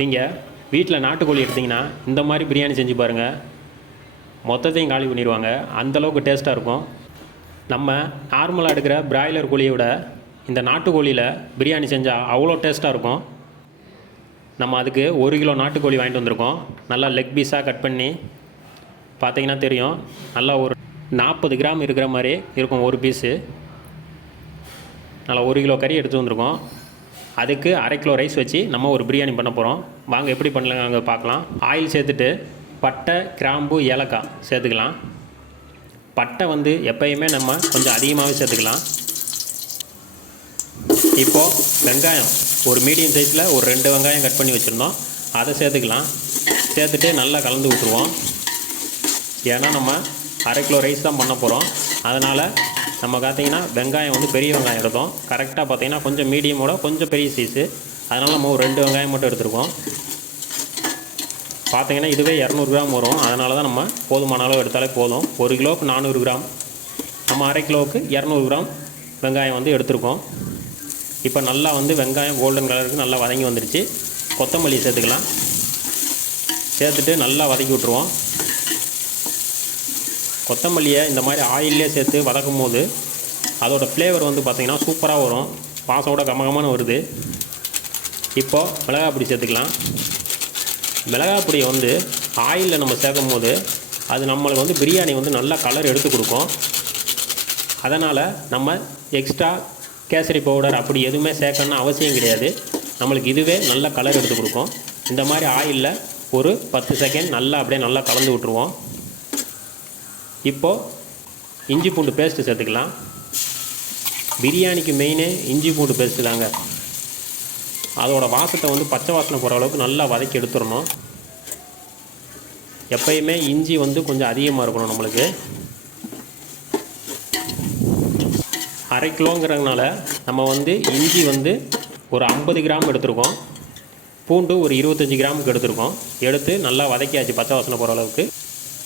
நீங்கள் வீட்டில் நாட்டுக்கோழி எடுத்திங்கன்னா இந்த மாதிரி பிரியாணி செஞ்சு பாருங்கள். மொத்தத்தையும் காலி பண்ணிடுவாங்க. அந்தளவுக்கு டேஸ்ட்டாக இருக்கும். நம்ம நார்மலாக எடுக்கிற பிராய்லர் கோழியை விட இந்த நாட்டுக்கோழியில் பிரியாணி செஞ்சால் அவ்வளோ டேஸ்ட்டாக இருக்கும். நம்ம அதுக்கு 1 கிலோ நாட்டுக்கோழி வாங்கிட்டு வந்திருக்கோம். நல்லா லெக் பீஸாக கட் பண்ணி பார்த்தீங்கன்னா தெரியும். நல்லா ஒரு 40 கிராம் இருக்கிற மாதிரி இருக்கும் ஒரு பீஸு. நல்லா 1 கிலோ கறி எடுத்து வந்திருக்கோம். அதுக்கு 1/2 கிலோ ரைஸ் வச்சு நம்ம ஒரு பிரியாணி பண்ண போகிறோம். வாங்க எப்படி பண்ணலாங்க பார்க்கலாம். ஆயில் சேர்த்துட்டு பட்டை, கிராம்பு, ஏலக்காய் சேர்த்துக்கலாம். பட்டை வந்து எப்பயுமே நம்ம கொஞ்சம் அதிகமாகவே சேர்த்துக்கலாம். இப்போது வெங்காயம் ஒரு மீடியம் சைஸில் ஒரு 2 வெங்காயம் கட் பண்ணி வச்சுருந்தோம், அதை சேர்த்துக்கலாம். சேர்த்துட்டு நல்லா கலந்து விட்டுருவோம். ஏன்னா நம்ம 1/2 கிலோ ரைஸ் தான் பண்ண போகிறோம். அதனால் நம்ம பார்த்திங்கன்னா வெங்காயம் வந்து பெரிய வெங்காயம் எடுத்தோம். கரெக்டாக பார்த்திங்கன்னா கொஞ்சம் மீடியமோட கொஞ்சம் பெரிய சைஸு. அதனால் நம்ம ஒரு 2 வெங்காயம் மட்டும் எடுத்துருக்கோம். பார்த்திங்கன்னா இதுவே 200 கிராம் வரும். அதனால தான் நம்ம போதுமான அளவு எடுத்தாலே போதும். 1 கிலோவுக்கு 400 கிராம், நம்ம 1/2 கிலோவுக்கு 200 கிராம் வெங்காயம் வந்து எடுத்துருக்கோம். இப்போ நல்லா வந்து வெங்காயம் கோல்டன் கலருக்கு நல்லா வதங்கி வந்துடுச்சு. கொத்தமல்லி சேர்த்துக்கலாம். சேர்த்துட்டு நல்லா வதக்கி விட்ருவோம். கொத்தமல்லியை இந்த மாதிரி ஆயிலே சேர்த்து வதக்கும் போது அதோடய ஃப்ளேவர் வந்து பார்த்திங்கன்னா சூப்பராக வரும். வாசோட கமகமான வருது. இப்போது மிளகாய் பொடி சேர்த்துக்கலாம். மிளகாய் பொடியை வந்து ஆயிலில் நம்ம சேர்க்கும் போது அது நம்மளுக்கு வந்து பிரியாணி வந்து நல்லா கலர் எடுத்து கொடுக்கும். அதனால் நம்ம எக்ஸ்ட்ரா கேசரி பவுடர் அப்படி எதுவுமே சேர்க்கணும்னு அவசியம் கிடையாது. நம்மளுக்கு இதுவே நல்ல கலர் எடுத்து கொடுக்கும். இந்த மாதிரி ஆயிலில் ஒரு 10 செகண்ட் நல்லா அப்படியே நல்லா கலந்து விட்ருவோம். இப்போது இஞ்சி பூண்டு பேஸ்ட்டு சேர்த்துக்கலாம். பிரியாணிக்கு மெயினே இஞ்சி பூண்டு பேஸ்ட்டு தாங்க. அதோடய வாசத்தை வந்து பச்சை வாசனை போகிற அளவுக்கு நல்லா வதக்கி எடுத்துடணும். எப்பயுமே இஞ்சி வந்து கொஞ்சம் அதிகமாக இருக்கணும். நம்மளுக்கு 1/2 கிலோங்கிறதுனால நம்ம வந்து இஞ்சி வந்து ஒரு 50 கிராம் எடுத்துருக்கோம். பூண்டு ஒரு 25 கிராமுக்கு எடுத்துருக்கோம். எடுத்து நல்லா வதக்கியாச்சு பச்சை வாசனை போகிற அளவுக்கு.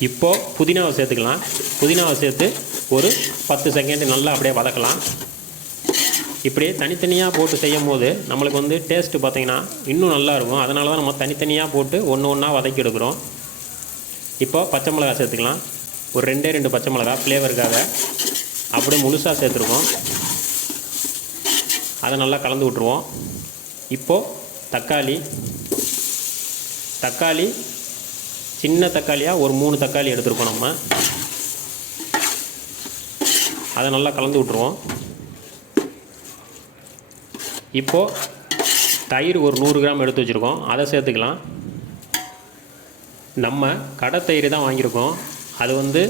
இப்போது புதினாவை சேர்த்துக்கலாம். புதினாவை சேர்த்து ஒரு 10 செகண்ட் நல்லா அப்படியே வதக்கலாம். இப்படியே தனித்தனியாக போட்டு செய்யும் போது நம்மளுக்கு வந்து டேஸ்ட்டு பார்த்திங்கன்னா இன்னும் நல்லாயிருக்கும். அதனால தான் நம்ம தனித்தனியாக போட்டு ஒன்றா வதக்கி எடுக்கிறோம். இப்போது பச்சை மிளகாய் சேர்த்துக்கலாம். ஒரு 2 பச்சை மிளகாய் ஃப்ளேவருக்காக அப்படியே முழுசாக சேர்த்துருக்கோம். அதை நல்லா கலந்து விட்ருவோம். இப்போது தக்காளி சின்ன தக்காளியாக ஒரு 3 தக்காளி எடுத்துருக்கோம். நம்ம அதை நல்லா கலந்து விட்ருவோம். இப்போது தயிர் ஒரு 100 கிராம் எடுத்து வச்சுருக்கோம், அதை சேர்த்துக்கலாம். நம்ம கடை தயிர் தான் வாங்கியிருக்கோம். அது வந்து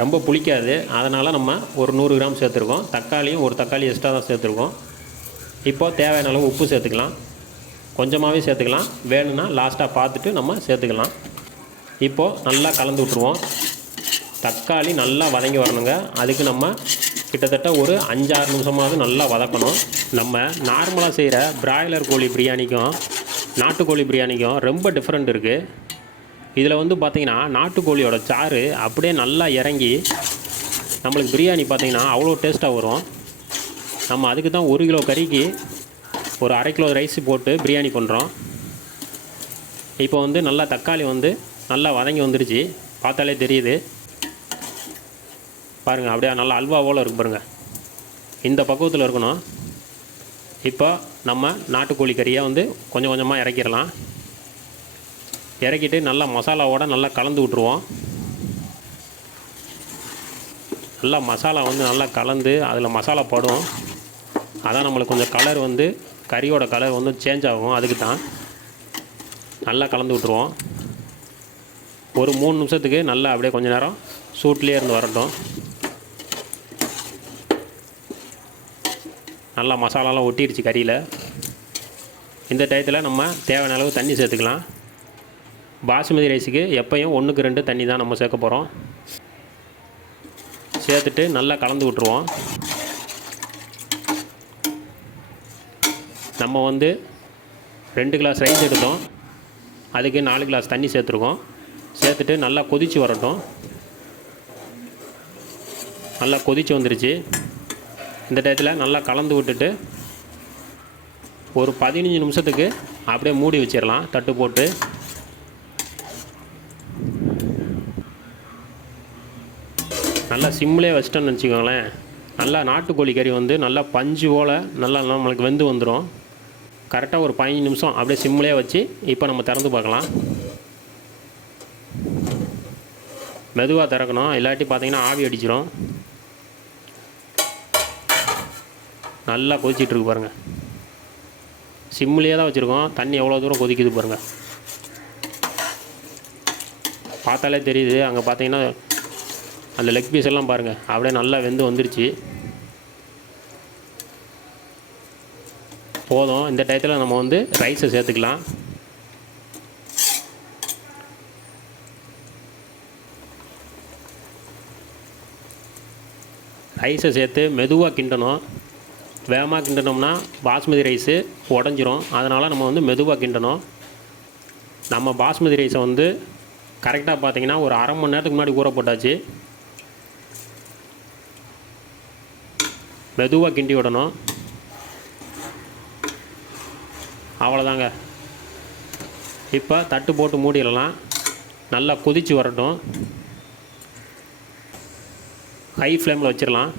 ரொம்ப புளிக்காது. அதனால் நம்ம ஒரு 100 கிராம் சேர்த்துருக்கோம். தக்காளியும் ஒரு தக்காளி எக்ஸ்ட்ரா தான் சேர்த்துருக்கோம். இப்போது தேவையான அளவு உப்பு சேர்த்துக்கலாம். கொஞ்சமாகவே சேர்த்துக்கலாம். வேணும்னா லாஸ்ட்டாக பார்த்துட்டு நம்ம சேர்த்துக்கலாம். இப்போது நல்லா கலந்து விட்ருவோம். தக்காளி நல்லா வதங்கி வரணுங்க. அதுக்கு நம்ம கிட்டத்தட்ட ஒரு 5-6 நிமிஷமாவது நல்லா வதக்கணும். நம்ம நார்மலாக செய்கிற பிராய்லர் கோழி பிரியாணிக்கும் நாட்டுக்கோழி பிரியாணிக்கும் ரொம்ப டிஃப்ரெண்ட் இருக்குது. இதில் வந்து பார்த்திங்கன்னா நாட்டுக்கோழியோட சாறு அப்படியே நல்லா இறங்கி நம்மளுக்கு பிரியாணி பார்த்திங்கன்னா அவ்வளோ டேஸ்ட்டாக வரும். நம்ம அதுக்கு தான் 1 கிலோ கறிக்கு ஒரு 1/2 கிலோ ரைஸ் போட்டு பிரியாணி பண்ணுறோம். இப்போ வந்து நல்லா தக்காளி வந்து நல்லா வதங்கி வந்துடுச்சு. பார்த்தாலே தெரியுது பாருங்கள். அப்படியே நல்லா அல்வா போல் இருக்கு பாருங்கள். இந்த பக்குவத்தில் இருக்கணும். இப்போ நம்ம நாட்டுக்கோழி கறியை வந்து கொஞ்சம் கொஞ்சமாக இறக்கிடலாம். இறக்கிட்டு நல்லா மசாலாவோட நல்லா கலந்து விட்ருவோம். நல்லா மசாலா வந்து நல்லா கலந்து அதில் மசாலா படும். அதான் நம்மளுக்கு கொஞ்சம் கலர் வந்து கறியோட கலர் வந்து சேஞ்ச் ஆகும். அதுக்கு தான் நல்லா கலந்து விட்ருவோம். ஒரு 3 நிமிஷத்துக்கு நல்லா அப்படியே கொஞ்சம் நேரம் சூட்லேயே இருந்து வரட்டும். நல்லா மசாலாலாம் ஒட்டிடுச்சு கறியில். இந்த டயத்தில் நம்ம தேவையான அளவு தண்ணி சேர்த்துக்கலாம். பாசுமதி ரைஸுக்கு எப்பயும் 1க்கு 2 தண்ணி தான் நம்ம சேர்க்க போகிறோம். சேர்த்துட்டு நல்லா கலந்து விட்ருவோம். நம்ம வந்து 2 கிளாஸ் ரைஸ் எடுத்தோம், அதுக்கு 4 கிளாஸ் தண்ணி சேர்த்துருக்கோம். சேர்த்துட்டு நல்லா கொதித்து வரட்டும். நல்லா கொதித்து வந்துருச்சு. இந்த டயத்தில் நல்லா கலந்து விட்டுட்டு ஒரு 15 நிமிஷத்துக்கு அப்படியே மூடி வச்சிடலாம். தட்டு போட்டு நல்லா சிம்லேயே வச்சிட்டோன்னு வச்சுக்கோங்களேன், நல்லா நாட்டுக்கோழி கறி வந்து நல்லா பஞ்சு போல் நல்லா நம்மளுக்கு வெந்து வந்துடும். கரெக்டாக ஒரு 15 நிமிஷம் அப்படியே சிம்லேயே வச்சு இப்போ நம்ம திறந்து பார்க்கலாம். மெதுவாக திறக்கணும், இல்லாட்டி பார்த்தீங்கன்னா ஆவி அடிச்சிடும். நல்லா கொதிச்சிட்ருக்கு பாருங்கள். சிம்லேயே தான் வச்சுருக்கோம். தண்ணி எவ்வளோ தூரம் கொதிக்குது பாருங்கள். பார்த்தாலே தெரியுது. அங்கே பார்த்தீங்கன்னா அந்த லெக் பீஸ் எல்லாம் பாருங்கள், அப்படியே நல்லா வெந்து வந்துருச்சு. போதும். இந்த டயத்தில் நம்ம வந்து ரைஸை சேர்த்துக்கலாம். ரைஸை சேர்த்து மெதுவாக கிண்டணும். வேகமாக கிண்டனோம்னா பாஸ்மதி ரைஸு உடஞ்சிரும். அதனால் நம்ம வந்து மெதுவாக கிண்டணும். நம்ம பாஸ்மதி ரைஸை வந்து கரெக்டாக பார்த்தீங்கன்னா ஒரு அரை மணி நேரத்துக்கு முன்னாடி ஊற போட்டாச்சு. மெதுவாக கிண்டி விடணும். அவ்வளோதாங்க. இப்போ தட்டு போட்டு மூடிடலாம். நல்லா கொதித்து வரட்டும். ஹை ஃப்ளேமில் வச்சிடலாம்.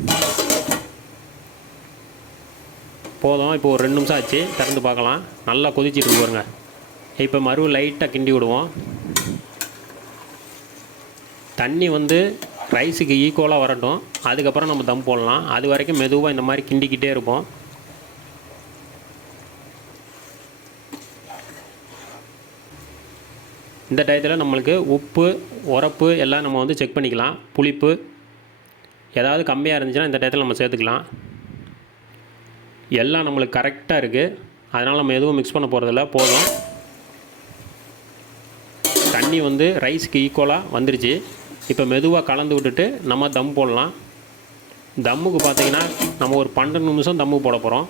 போதும். இப்போ ஒரு 2 நிமிஷம் ஆச்சு. திறந்து பார்க்கலாம். நல்லா கொதிச்சிட்டு பாருங்க. இப்போ மறுபடியும் லைட்டாக கிண்டி விடுவோம். தண்ணி வந்து ரைஸுக்கு ஈக்குவலாக வரட்டும். அதுக்கப்புறம் நம்ம தம் போடலாம். அது வரைக்கும் மெதுவாக இந்த மாதிரி கிண்டிக்கிட்டே இருப்போம். இந்த டயத்தில் நம்மளுக்கு உப்பு, உரப்பு எல்லாம் நம்ம வந்து செக் பண்ணிக்கலாம். புளிப்பு ஏதாவது கம்மியாக இருந்துச்சுன்னா இந்த டயத்தில் நம்ம சேர்த்துக்கலாம். எல்லாம் நம்மளுக்கு கரெக்டாக இருக்குது. அதனால் நம்ம எதுவும் மிக்ஸ் பண்ண போகிறதில்ல. போதும். தண்ணி வந்து ரைஸுக்கு ஈக்குவலாக வந்துருச்சு. இப்போ மெதுவாக கலந்து விட்டுட்டு நம்ம தம் போடலாம். தம்முக்கு பார்த்தீங்கன்னா நம்ம ஒரு 12 நிமிஷம் தம்மு போட போகிறோம்.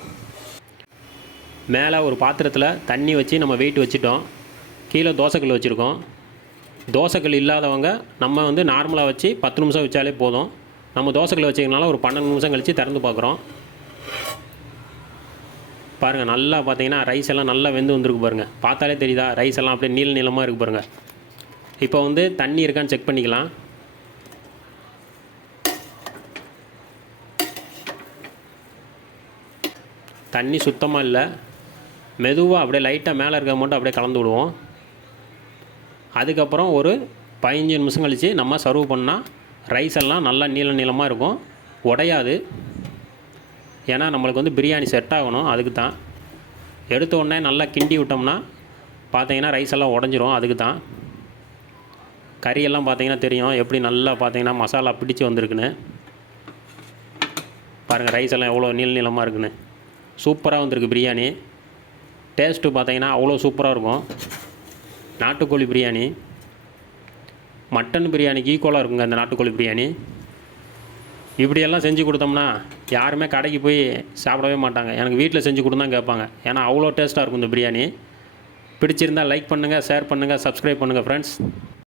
மேலே ஒரு பாத்திரத்தில் தண்ணி வச்சு நம்ம வெயிட் வச்சுட்டோம். கீழே தோசைக்கல் வச்சுருக்கோம். தோசைக்கல் இல்லாதவங்க நம்ம வந்து நார்மலாக வச்சு 10 நிமிஷம் வச்சாலே போதும். நம்ம தோசைக்கல் வச்சிங்கனால ஒரு 12 நிமிஷம் கழித்து திறந்து பார்க்குறோம். பாருங்கள், நல்லா பார்த்தீங்கன்னா ரைஸ் எல்லாம் நல்லா வெந்து வந்துருக்கு பாருங்கள். பார்த்தாலே தெரியுதா? ரைஸ் எல்லாம் அப்படியே நீள நீளமாக இருக்குது பாருங்கள். இப்போ வந்து தண்ணி இருக்கான்னு செக் பண்ணிக்கலாம். தண்ணி சுத்தமாக இல்லை. மெதுவாக அப்படியே லைட்டாக மேலே இருக்க மட்டும் அப்படியே கலந்து விடுவோம். அதுக்கப்புறம் ஒரு 15 நிமிஷம் கழித்து நம்ம சர்வ் பண்ணால் ரைஸ் எல்லாம் நல்லா நீள நீளமாக இருக்கும், உடையாது. ஏன்னா நம்மளுக்கு வந்து பிரியாணி செட் ஆகணும். அதுக்கு தான் எடுத்த உடனே நல்லா கிண்டி விட்டோம்னா பார்த்தீங்கன்னா ரைஸ் எல்லாம் உடஞ்சிரும். அதுக்கு தான் கறியெல்லாம் பார்த்தீங்கன்னா தெரியும் எப்படி நல்லா பார்த்தீங்கன்னா மசாலா பிடிச்சி வந்திருக்குன்னு. பாருங்கள் ரைஸ் எல்லாம் எவ்வளோ நீள நீளமாக இருக்குன்னு. சூப்பராக வந்திருக்கு பிரியாணி. டேஸ்ட்டு பார்த்தீங்கன்னா அவ்வளோ சூப்பராக இருக்கும். நாட்டுக்கோழி பிரியாணி மட்டன் பிரியாணிக்கு ஈக்குவலாக இருக்குங்க இந்த நாட்டுக்கோழி பிரியாணி. இப்படியெல்லாம் செஞ்சு கொடுத்தோம்னா யாருமே கடைக்கு போய் சாப்பிடவே மாட்டாங்க. எனக்கு வீட்டில் செஞ்சு கொடுத்தான் கேட்பாங்க. ஏன்னா அவ்வளோ டேஸ்ட்டாக இருக்கும் இந்த பிரியாணி. பிடிச்சிருந்தால் லைக் பண்ணுங்கள், ஷேர் பண்ணுங்கள், சப்ஸ்கிரைப் பண்ணுங்கள் ஃப்ரெண்ட்ஸ்.